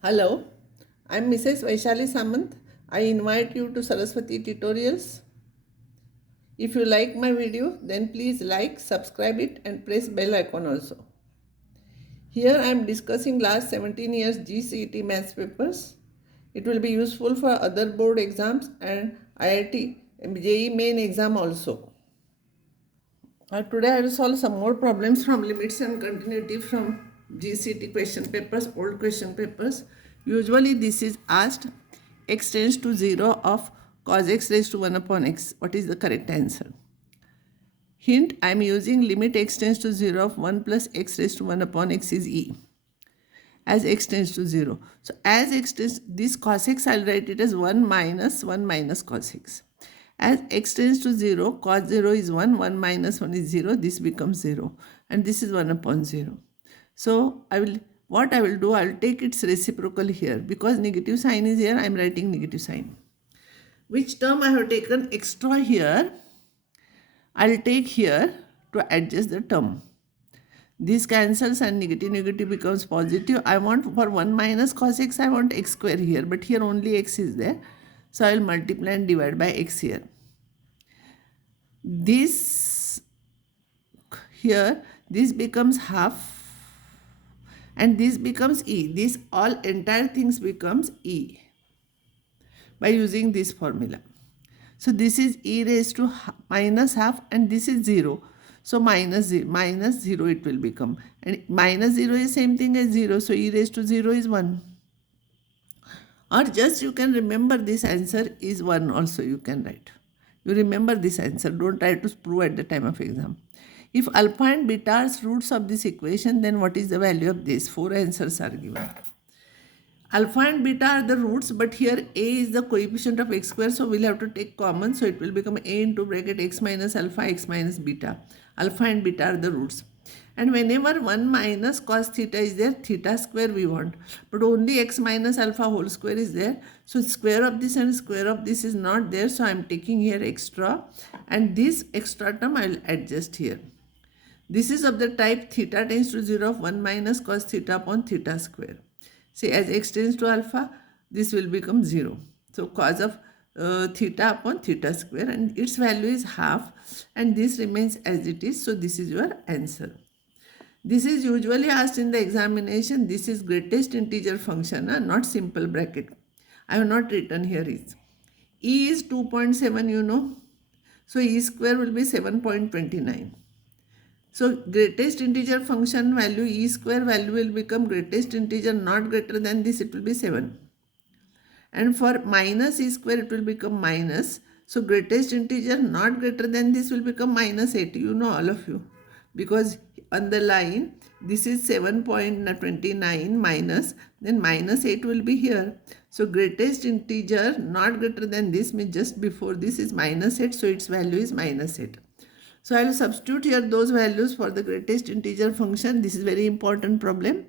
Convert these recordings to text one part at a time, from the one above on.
Hello, I'm Mrs. Vaishali Samant. I invite you to Saraswati Tutorials. If you like my video, then please like, subscribe it and press bell icon also. Here I am discussing last 17 years C.E.T maths papers. It will be useful for other board exams and IIT JEE main exam also. Today I will solve some more problems from limits and continuity from C.E.T question papers, old question papers. Usually this is asked x tends to 0 of cos x raised to 1 upon x. What is the correct answer? Hint, I am using limit x tends to 0 of 1 plus x raised to 1 upon x is e. As x tends to 0. So as x tends, this cos x I will write it as 1 minus cos x. As x tends to 0, cos 0 is 1, 1 minus 1 is 0, this becomes 0 and this is 1 upon 0. So what I will do, I will take its reciprocal here. Because negative sign is here, I am writing negative sign. Which term I have taken extra here, I will take here to adjust the term. This cancels and negative becomes positive. I want for 1 minus cos x, I want x square here. But here only x is there. So I will multiply and divide by x here. This here, this becomes half. And this becomes e. This all entire things becomes e. By using this formula. So this is e raised to minus half and this is 0. So minus 0 it will become. And minus 0 is same thing as 0. So e raised to 0 is 1. Or just you can remember this answer is 1 also you can write. You remember this answer. Don't try to prove at the time of exam. If alpha and beta are roots of this equation, then what is the value of this? 4 answers are given. Alpha and beta are the roots, but here a is the coefficient of x square, so we'll have to take common. So it will become a into bracket x minus alpha, x minus beta. Alpha and beta are the roots. And whenever 1 minus cos theta is there, theta square we want. But only x minus alpha whole square is there. So square of this and square of this is not there. So I am taking here extra. And this extra term I will adjust here. This is of the type theta tends to 0 of 1 minus cos theta upon theta square. See, as x tends to alpha, this will become 0. So cos of theta upon theta square and its value is half and this remains as it is. So this is your answer. This is usually asked in the examination. This is greatest integer function, not simple bracket. I have not written here is. E is 2.7 you know. So e square will be 7.29. So greatest integer function value e square value will become greatest integer not greater than this, it will be 7. And for minus e square it will become minus. So greatest integer not greater than this will become minus 8. You know all of you. Because on the line this is 7.29 minus, then minus 8 will be here. So greatest integer not greater than this means just before this is minus 8. So its value is minus 8. So I will substitute here those values for the greatest integer function. This is very important problem.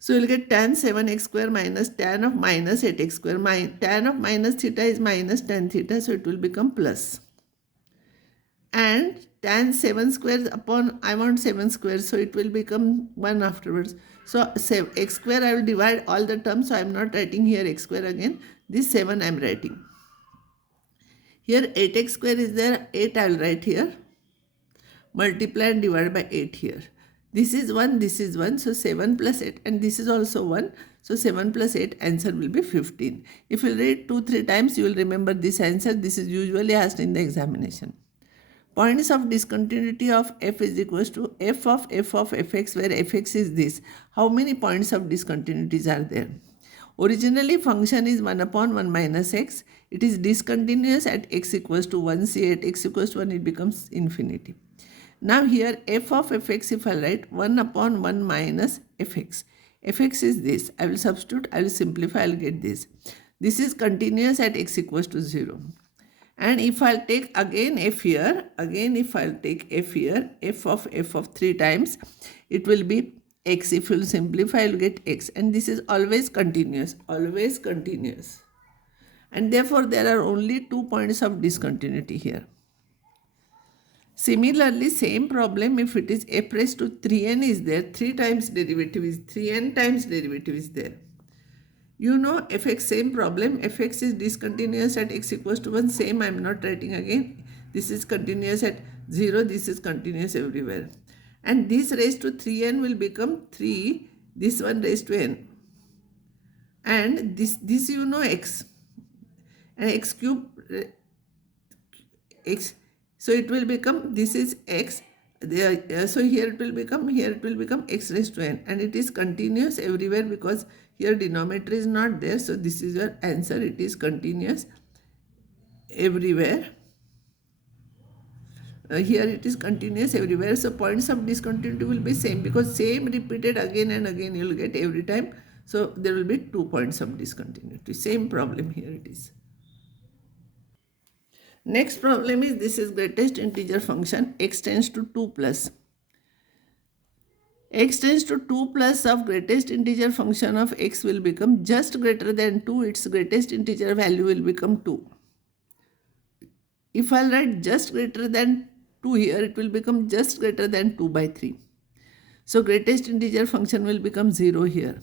So you will get tan 7x square minus tan of minus 8x square. Tan of minus theta is minus tan theta. So it will become plus. And tan 7 square upon, I want 7 square. So it will become 1 afterwards. So x square I will divide all the terms. So I am not writing here x square again. This 7 I am writing. Here 8x square is there, 8 I will write here. Multiply and divide by 8 here. This is 1, this is 1. So 7 plus 8 and this is also 1. So 7 plus 8 answer will be 15. If you read 2-3 times you will remember this answer. This is usually asked in the examination. Points of discontinuity of f is equals to f of fx where fx is this. How many points of discontinuities are there? Originally function is 1 upon 1 minus x. It is discontinuous at x equals to 1. See at x equals to 1 it becomes infinity. Now here f of fx if I write 1 upon 1 minus fx. Fx is this. I will substitute, I will simplify, I will get this. This is continuous at x equals to 0. And if I'll take again f here, again if I'll take f here, f of 3 times, it will be x. If you will simplify, you will get x. And this is always continuous, always continuous. And therefore, there are only 2 points of discontinuity here. Similarly, same problem if it is f raised to 3n is there, 3 times derivative is 3n times derivative is there. You know fx, same problem. Fx is discontinuous at x equals to 1. Same, I am not writing again. This is continuous at 0. This is continuous everywhere. And this raised to 3n will become 3. This one raised to n. And this you know x. And x cube x. So it will become, this is x. There, so here it will become x raised to n, and it is continuous everywhere because here denominator is not there. So this is your answer. It is continuous everywhere. Here it is continuous everywhere. So points of discontinuity will be same because same repeated again and again you will get every time. So there will be 2 points of discontinuity. Same problem here it is. Next problem is, this is greatest integer function x tends to 2 plus. X tends to 2 plus of greatest integer function of x will become just greater than 2. Its greatest integer value will become 2. If I write just greater than 2 here, it will become just greater than 2 by 3. So greatest integer function will become 0 here.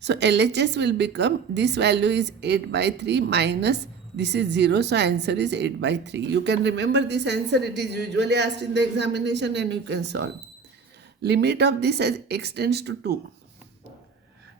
So LHS will become, this value is 8 by 3 minus this is 0. So answer is 8 by 3. You can remember this answer. It is usually asked in the examination and you can solve. Limit of this as x tends to 2.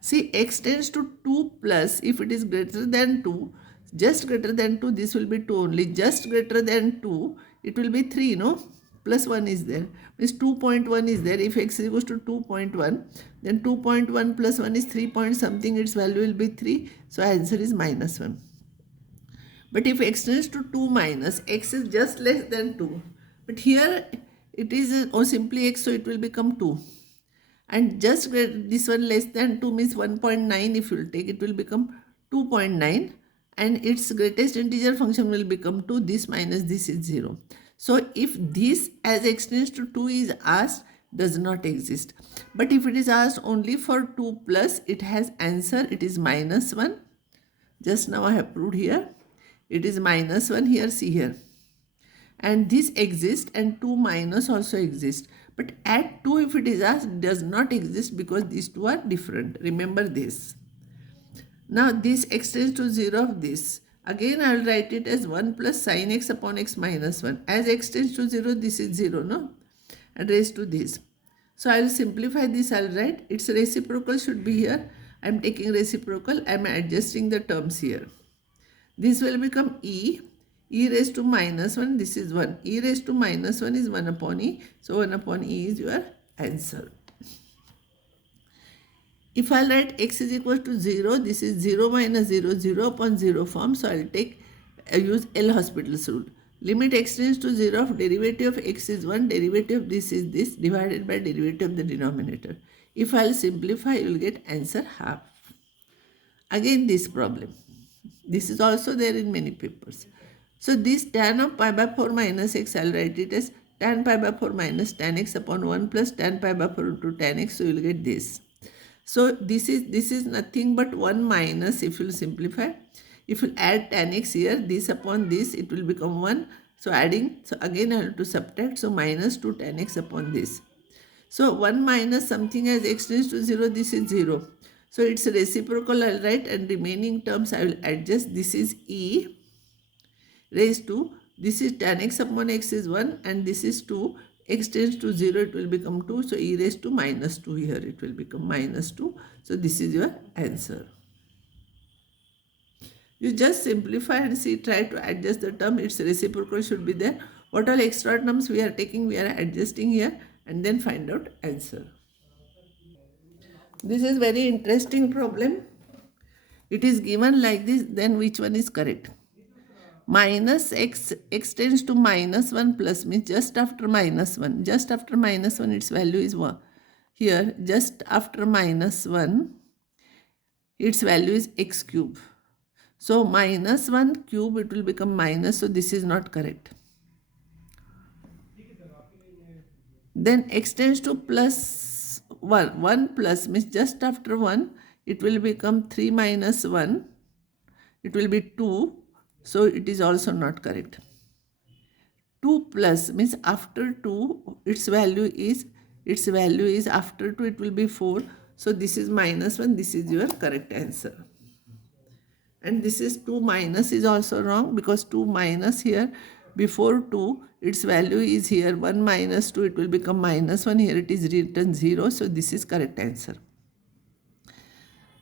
See, x tends to 2 plus, if it is greater than 2, just greater than 2, this will be 2 only. Just greater than 2, it will be 3, no? Plus 1 is there. Means 2.1 is there. If x is equals to 2.1, then 2.1 plus 1 is 3 point something. Its value will be 3. So answer is minus 1. But if x tends to 2 minus, x is just less than 2. But here it is simply x, so it will become 2. And just this one less than 2 means 1.9. If you will take, it will become 2.9. And its greatest integer function will become 2. This minus this is 0. So if this as x tends to 2 is asked, does not exist. But if it is asked only for 2 plus, it has answer. It is minus 1. Just now I have proved here. It is minus 1 here, see here. And this exists and 2 minus also exists. But at 2 if it is asked, does not exist because these two are different. Remember this. Now this x tends to 0 of this. Again I will write it as 1 plus sin x upon x minus 1. As x tends to 0, this is 0, no? And raised to this. So I will simplify this. I will write its reciprocal should be here. I am taking reciprocal. I am adjusting the terms here. This will become e raised to minus 1, this is 1. E raised to minus 1 is 1 upon e. So 1 upon e is your answer. If I write x is equal to 0, this is 0 minus 0, 0 upon 0 form. So I will take, use L'Hospital's rule. Limit x tends to 0 of derivative of x is 1, derivative of this is this, divided by derivative of the denominator. If I will simplify, you will get answer half. Again this problem. This is also there in many papers. So this tan of pi by 4 minus x, I will write it as tan pi by 4 minus tan x upon 1 plus tan pi by 4 into tan x. So you will get this. So this is nothing but 1 minus, if you will simplify. If you add tan x here, this upon this, it will become 1. So adding, so again I have to subtract. So minus 2 tan x upon this. So 1 minus something as x tends to 0, this is 0. So it's a reciprocal, I will write, and remaining terms I will adjust. This is e raised to, this is tan x upon x is 1 and this is 2. X tends to 0, it will become 2. So e raised to minus 2 here, it will become minus 2. So this is your answer. You just simplify and see, try to adjust the term. Its reciprocal should be there. What all extra terms we are taking, we are adjusting here and then find out answer. This is very interesting problem. It is given like this, then which one is correct? Minus x tends to minus 1 plus means just after minus 1. Just after minus 1 its value is 1. Here just after minus 1 its value is x cube. So minus 1 cube it will become minus, so this is not correct. Then x tends to plus 1. 1 plus means just after 1 it will become 3 minus 1. It will be 2. So it is also not correct. 2 plus means after 2 its value is after 2 it will be 4. So this is minus 1. This is your correct answer. And this is 2 minus is also wrong, because 2 minus here before 2 its value is here 1 minus 2, it will become minus 1. Here it is written 0. So this is correct answer.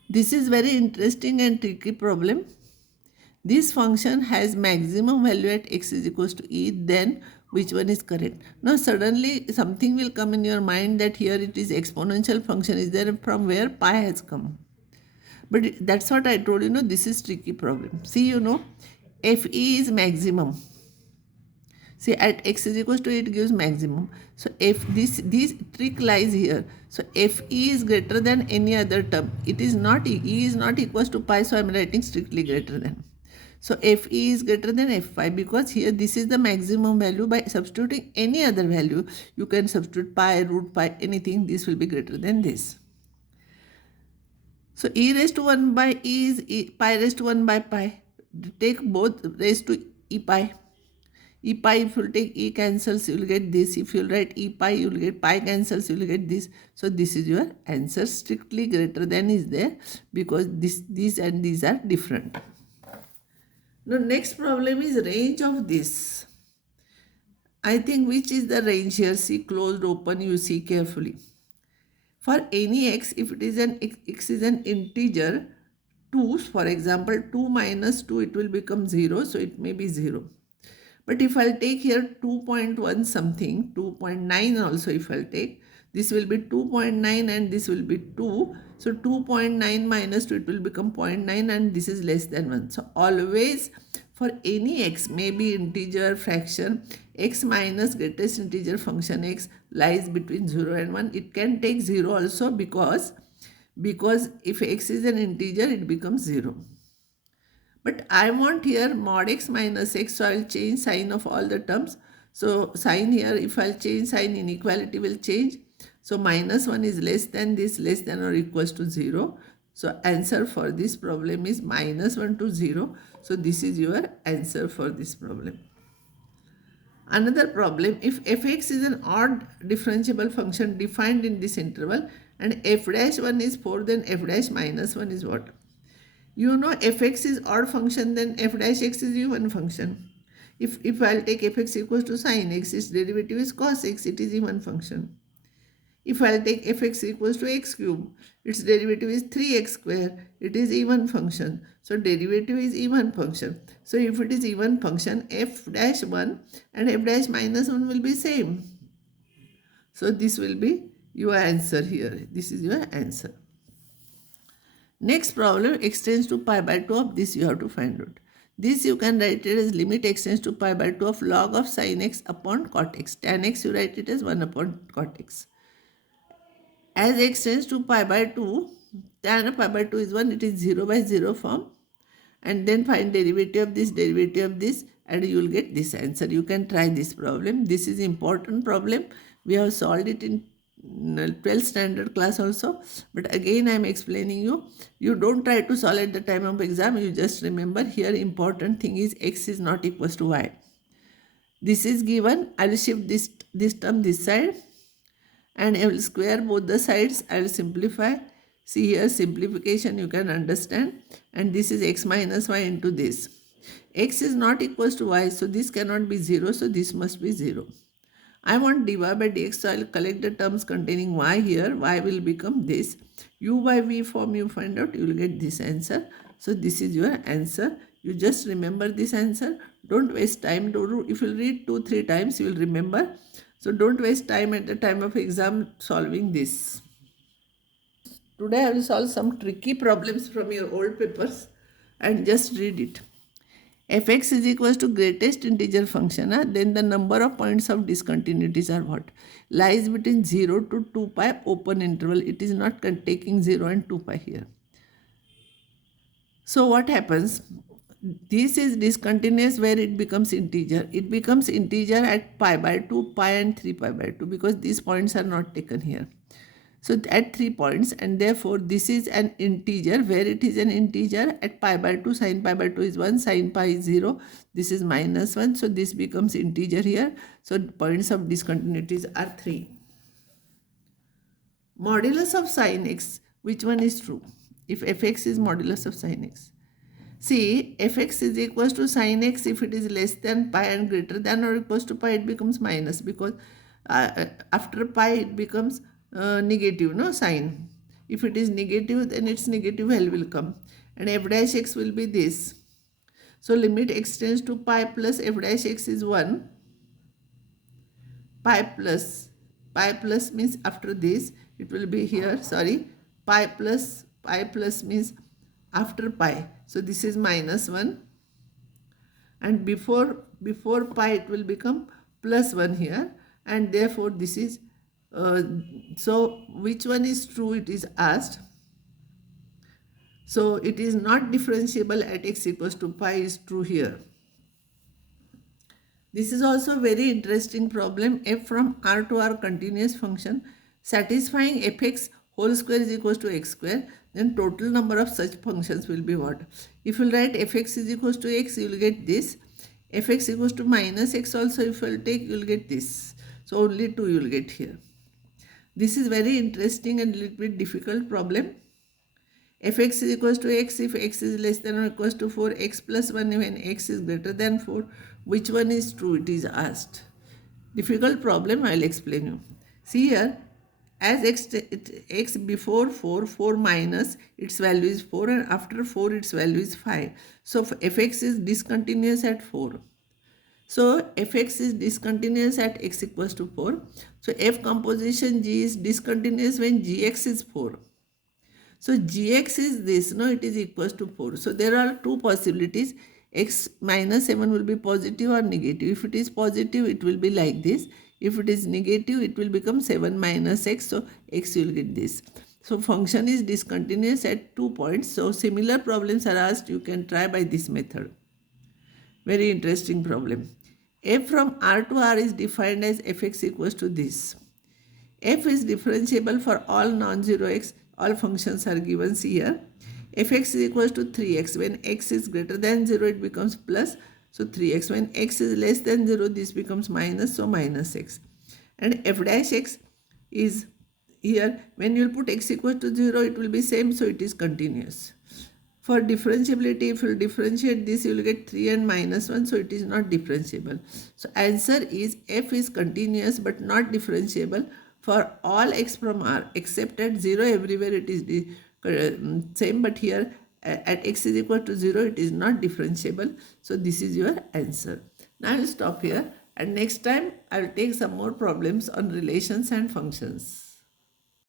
This is very interesting and tricky problem. This function has maximum value at x is equals to e, then which one is correct? Now suddenly something will come in your mind that here it is exponential function. Is there from where pi has come? But that's what I told you, this is tricky problem. See, fe is maximum. See, at x is equals to it gives maximum. So if this trick lies here. So fe is greater than any other term. It is not e is not equals to pi, so I am writing strictly greater than. So fe is greater than f5, because here this is the maximum value. By substituting any other value, you can substitute pi, root pi, anything, this will be greater than this. So e raised to 1 by e is pi raised to 1 by pi. Take both raised to e pi. E pi, if you take e cancels, you will get this. If you write e pi, you will get pi cancels, you will get this. So this is your answer. Strictly greater than is there, because these and these are different. Now next problem is range of this. I think which is the range here? See, closed, open, you see carefully. For any x, if it is an x is an integer, 2, for example, 2 minus 2, it will become 0, so it may be 0. But if I'll take here 2.1 something, 2.9 also if I'll take, this will be 2.9 and this will be 2. So 2.9 minus 2, it will become 0.9 and this is less than 1. So always for any x, maybe integer, fraction, x minus greatest integer function x lies between 0 and 1. It can take 0 also, because if x is an integer, it becomes 0. But I want here mod x minus x, so I will change sign of all the terms. So sign here, if I will change sign, inequality will change. So minus 1 is less than this, less than or equals to 0. So answer for this problem is minus 1 to 0. So this is your answer for this problem. Another problem, if fx is an odd differentiable function defined in this interval and f dash 1 is 4, then f dash minus 1 is what? Fx is odd function, then f dash x is even function. If I'll take fx equals to sin x, its derivative is cos x, it is even function. If I'll take fx equals to x cube, its derivative is 3x square, it is even function. So derivative is even function. So if it is even function, f dash 1 and f dash minus 1 will be same. So this will be your answer here. This is your answer. Next problem, extends to pi by 2 of this you have to find out. This you can write it as limit extends to pi by 2 of log of sin x upon cot x. Tan x you write it as 1 upon cot x. As x tends to pi by 2, tan of pi by 2 is 1, it is 0 by 0 form. And then find derivative of this and you will get this answer. You can try this problem. This is important problem. We have solved it in 12th standard class also. But again I am explaining you. You don't try to solve at the time of exam. You just remember here important thing is x is not equals to y. This is given. I will shift this term this side. And I will square both the sides. I will simplify. See here simplification you can understand. And this is x minus y into this. X is not equals to y. So this cannot be 0. So this must be 0. I want dy by dx. So I will collect the terms containing y here. Y will become this. U by v form you find out. You will get this answer. So this is your answer. You just remember this answer. Don't waste time. If you read 2-3 times you will remember. So don't waste time at the time of exam solving this. Today I will solve some tricky problems from your old papers and just read it. Fx is equals to greatest integer function, then the number of points of discontinuities are what? Lies between 0 to 2 pi open interval. It is not taking 0 and 2 pi here. So what happens? This is discontinuous where it becomes integer. It becomes integer at pi by 2, pi and 3 pi by 2 because these points are not taken here. So at 3 points, and therefore this is an integer. Where it is an integer? At pi by 2, sin pi by 2 is 1, sin pi is 0. This is minus 1. So this becomes integer here. So points of discontinuities are 3. Modulus of sin x, which one is true? If fx is modulus of sin x. See, fx is equals to sin x. If it is less than pi and greater than or equals to pi, it becomes minus, because after pi it becomes negative, no, sign. If it is negative, then its negative value will come. And f dash x will be this. So limit x tends to pi plus f dash x is 1. Pi plus means after this it will be here, sorry, pi plus means after pi. So this is minus 1, and before pi it will become plus 1 here, and therefore this is so which one is true, it is asked. So it is not differentiable at x equals to pi is true here. This is also a very interesting problem. F from R to R continuous function satisfying fx whole square is equals to x square. Then total number of such functions will be what? If you write fx is equals to x, you will get this. Fx equals to minus x also if you will take, you will get this. So only 2 you will get here. This is very interesting and little bit difficult problem. Fx is equals to x if x is less than or equals to 4, x plus 1 when x is greater than 4. Which one is true, it is asked. Difficult problem, I will explain you. See here, as x before 4 minus, its value is 4, and after 4 its value is 5. So fx is discontinuous at 4. So fx is discontinuous at x equals to 4. So f composition g is discontinuous when gx is 4. So gx is this, no, it is equals to 4. So there are two possibilities. X minus 7 will be positive or negative. If it is positive, it will be like this. If it is negative, it will become 7 minus x. So x will get this. So function is discontinuous at 2 points. So similar problems are asked. You can try by this method. Very interesting problem. F from R to R is defined as fx equals to this. F is differentiable for all non-zero x. All functions are given here. Fx is equals to 3x. When x is greater than 0, it becomes plus. So 3x. When x is less than 0, this becomes minus. So minus x. And f dash x is here. When you put x equals to 0, it will be same. So it is continuous. For differentiability, if you differentiate this, you will get 3 and minus 1. So it is not differentiable. So answer is f is continuous but not differentiable for all x from R, except at 0, everywhere it is same, but here at x is equal to 0, it is not differentiable. So this is your answer. Now I will stop here, and next time I will take some more problems on relations and functions.